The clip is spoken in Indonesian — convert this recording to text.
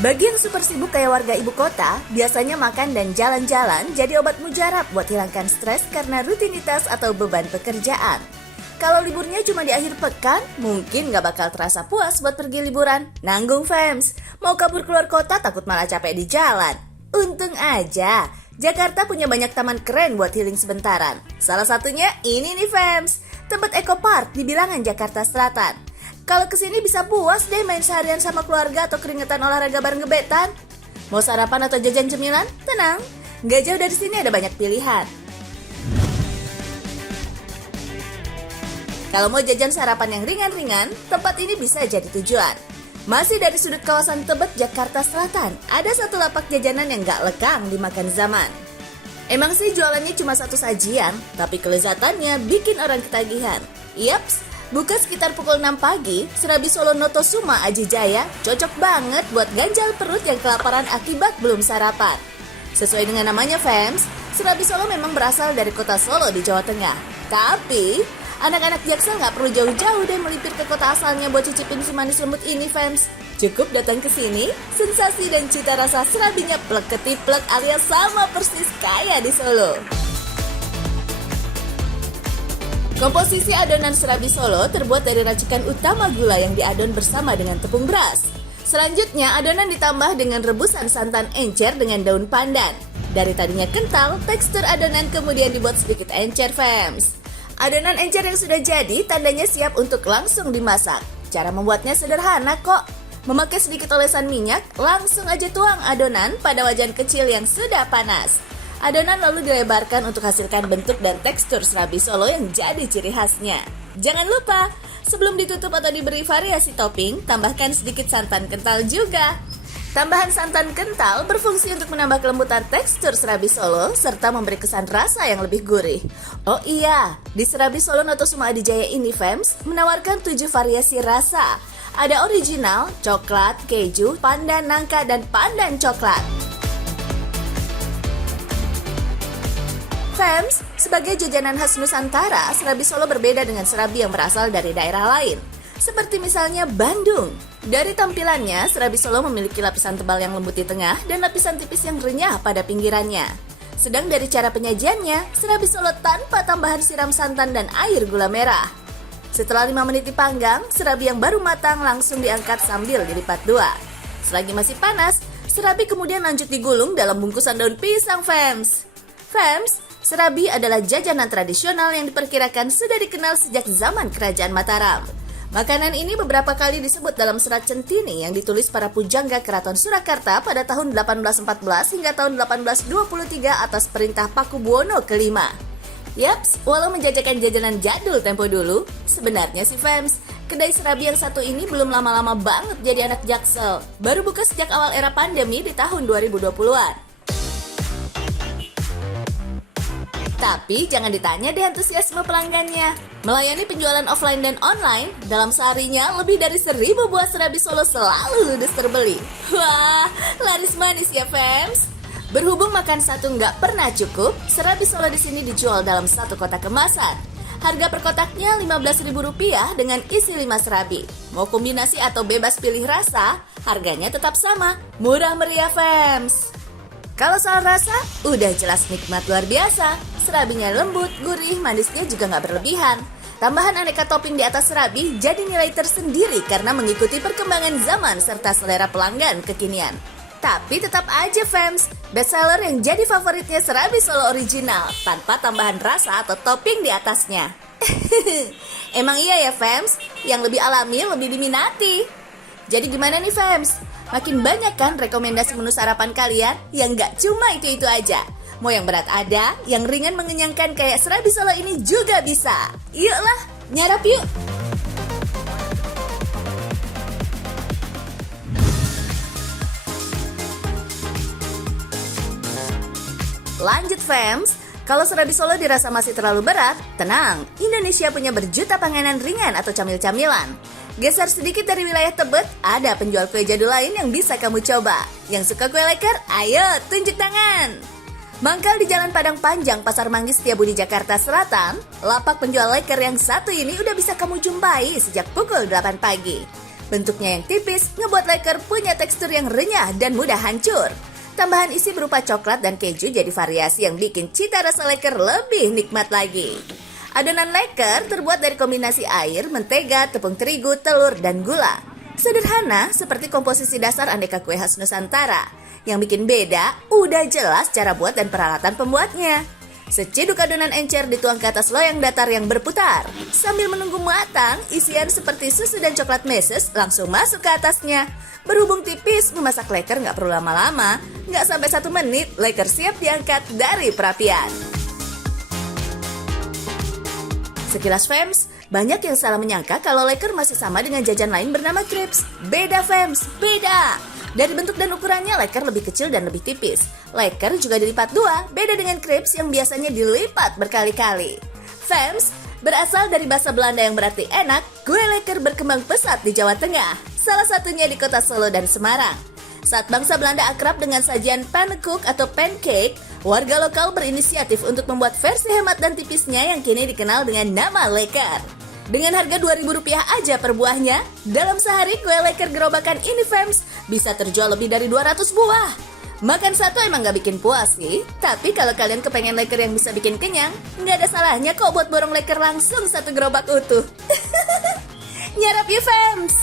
Bagi yang super sibuk kayak warga ibu kota, biasanya makan dan jalan-jalan jadi obat mujarab buat hilangkan stres karena rutinitas atau beban pekerjaan. Kalau liburnya cuma di akhir pekan, mungkin nggak bakal terasa puas buat pergi liburan. Nanggung fams, mau kabur keluar kota takut malah capek di jalan. Untung aja, Jakarta punya banyak taman keren buat healing sebentaran. Salah satunya ini nih fams, Tebet Eco Park di Bilangan, Jakarta Selatan. Kalau kesini bisa puas deh main seharian sama keluarga atau keringetan olahraga bareng gebetan. Mau sarapan atau jajan cemilan? Tenang, nggak jauh dari sini ada banyak pilihan. Kalau mau jajan sarapan yang ringan-ringan, tempat ini bisa jadi tujuan. Masih dari sudut kawasan Tebet, Jakarta Selatan, ada satu lapak jajanan yang nggak lekang dimakan zaman. Emang sih jualannya cuma satu sajian, tapi kelezatannya bikin orang ketagihan. Yaps, buka sekitar pukul 6 pagi, Serabi Solo Notosuma Aji Jaya cocok banget buat ganjal perut yang kelaparan akibat belum sarapan. Sesuai dengan namanya fams, Serabi Solo memang berasal dari kota Solo di Jawa Tengah. Tapi, anak-anak Jaksel nggak perlu jauh-jauh deh melipir ke kota asalnya buat cicipin si manis lembut ini fams. Cukup datang ke sini, sensasi dan cita rasa serabinya plek ketiplek alias sama persis kayak di Solo. Komposisi adonan serabi Solo terbuat dari racikan utama gula yang diadon bersama dengan tepung beras. Selanjutnya adonan ditambah dengan rebusan santan encer dengan daun pandan. Dari tadinya kental, tekstur adonan kemudian dibuat sedikit encer fams. Adonan encer yang sudah jadi tandanya siap untuk langsung dimasak. Cara membuatnya sederhana kok. Memakai sedikit olesan minyak, langsung aja tuang adonan pada wajan kecil yang sudah panas. Adonan lalu dilebarkan untuk hasilkan bentuk dan tekstur serabi Solo yang jadi ciri khasnya. Jangan lupa, sebelum ditutup atau diberi variasi topping, tambahkan sedikit santan kental juga. Tambahan santan kental berfungsi untuk menambah kelembutan tekstur serabi Solo serta memberi kesan rasa yang lebih gurih. Oh iya, di Serabi Solo Notosuma Adi Jaya ini fams menawarkan 7 variasi rasa. Ada original, coklat, keju, pandan nangka, dan pandan coklat. Fams, sebagai jajanan khas Nusantara, serabi Solo berbeda dengan serabi yang berasal dari daerah lain. Seperti misalnya Bandung. Dari tampilannya, serabi Solo memiliki lapisan tebal yang lembut di tengah dan lapisan tipis yang renyah pada pinggirannya. Sedang dari cara penyajiannya, serabi Solo tanpa tambahan siram santan dan air gula merah. Setelah 5 menit dipanggang, serabi yang baru matang langsung diangkat sambil dilipat 2. Selagi masih panas, serabi kemudian lanjut digulung dalam bungkusan daun pisang fams. Fams, serabi adalah jajanan tradisional yang diperkirakan sudah dikenal sejak zaman Kerajaan Mataram. Makanan ini beberapa kali disebut dalam serat centini yang ditulis para pujangga Keraton Surakarta pada tahun 1814 hingga tahun 1823 atas perintah Pakubuwono ke-5. Yaps, walau menjajakan jajanan jadul tempo dulu, sebenarnya sih fams, kedai serabi yang satu ini belum lama-lama banget jadi anak Jaksel. Baru buka sejak awal era pandemi di tahun 2020-an. Tapi jangan ditanya deh antusiasme pelanggannya. Melayani penjualan offline dan online, dalam seharinya lebih dari 1000 buah serabi Solo selalu ludes terbeli. Wah, laris manis ya fams. Berhubung makan satu nggak pernah cukup, serabi Solo di sini dijual dalam satu kotak kemasan. Harga per kotaknya Rp15.000 dengan isi 5 serabi. Mau kombinasi atau bebas pilih rasa, harganya tetap sama. Murah meriah fams. Kalau soal rasa, udah jelas nikmat luar biasa. Serabinya lembut, gurih, manisnya juga nggak berlebihan. Tambahan aneka topping di atas serabi jadi nilai tersendiri karena mengikuti perkembangan zaman serta selera pelanggan kekinian. Tapi tetap aja fams, bestseller yang jadi favoritnya serabi Solo original tanpa tambahan rasa atau topping di atasnya. Emang iya ya fams, yang lebih alami lebih diminati. Jadi gimana nih fams? Makin banyak kan rekomendasi menu sarapan kalian yang gak cuma itu-itu aja. Mau yang berat ada, yang ringan mengenyangkan kayak serabi Solo ini juga bisa. Yuklah, nyarap yuk! Lanjut fams, kalau serabi Solo dirasa masih terlalu berat, tenang, Indonesia punya berjuta panganan ringan atau camil-camilan. Geser sedikit dari wilayah Tebet, ada penjual kue jadul lain yang bisa kamu coba. Yang suka kue leker, ayo tunjuk tangan. Mangkal di Jalan Padang Panjang, Pasar Manggis, Setiabudi, Jakarta Selatan, lapak penjual leker yang satu ini udah bisa kamu jumpai sejak pukul 8 pagi. Bentuknya yang tipis ngebuat Laker punya tekstur yang renyah dan mudah hancur. Tambahan isi berupa coklat dan keju jadi variasi yang bikin cita rasa Laker lebih nikmat lagi. Adonan Laker terbuat dari kombinasi air, mentega, tepung terigu, telur, dan gula. Sederhana seperti komposisi dasar aneka kue khas Nusantara. Yang bikin beda, udah jelas cara buat dan peralatan pembuatnya. Seciduk adonan encer dituang ke atas loyang datar yang berputar. Sambil menunggu matang, isian seperti susu dan coklat meses langsung masuk ke atasnya. Berhubung tipis, memasak Laker nggak perlu lama-lama. Nggak sampai 1 menit, Laker siap diangkat dari perapian. Sekilas Fems, banyak yang salah menyangka kalau Laker masih sama dengan jajan lain bernama Crepes. Beda Fems, beda! Dari bentuk dan ukurannya, Laker lebih kecil dan lebih tipis. Laker juga dilipat 2, beda dengan crepes yang biasanya dilipat berkali-kali. Fems berasal dari bahasa Belanda yang berarti enak. Kue Laker berkembang pesat di Jawa Tengah, salah satunya di kota Solo dan Semarang. Saat bangsa Belanda akrab dengan sajian pannenkoek atau pancake, warga lokal berinisiatif untuk membuat versi hemat dan tipisnya yang kini dikenal dengan nama Laker. Dengan harga Rp2.000 aja per buahnya, dalam sehari kue Laker gerobakan ini Fems bisa terjual lebih dari 200 buah. Makan satu emang gak bikin puas sih, tapi kalau kalian kepengen Laker yang bisa bikin kenyang, gak ada salahnya kok buat borong Laker langsung 1 gerobak utuh. Nyarap yuk Fems!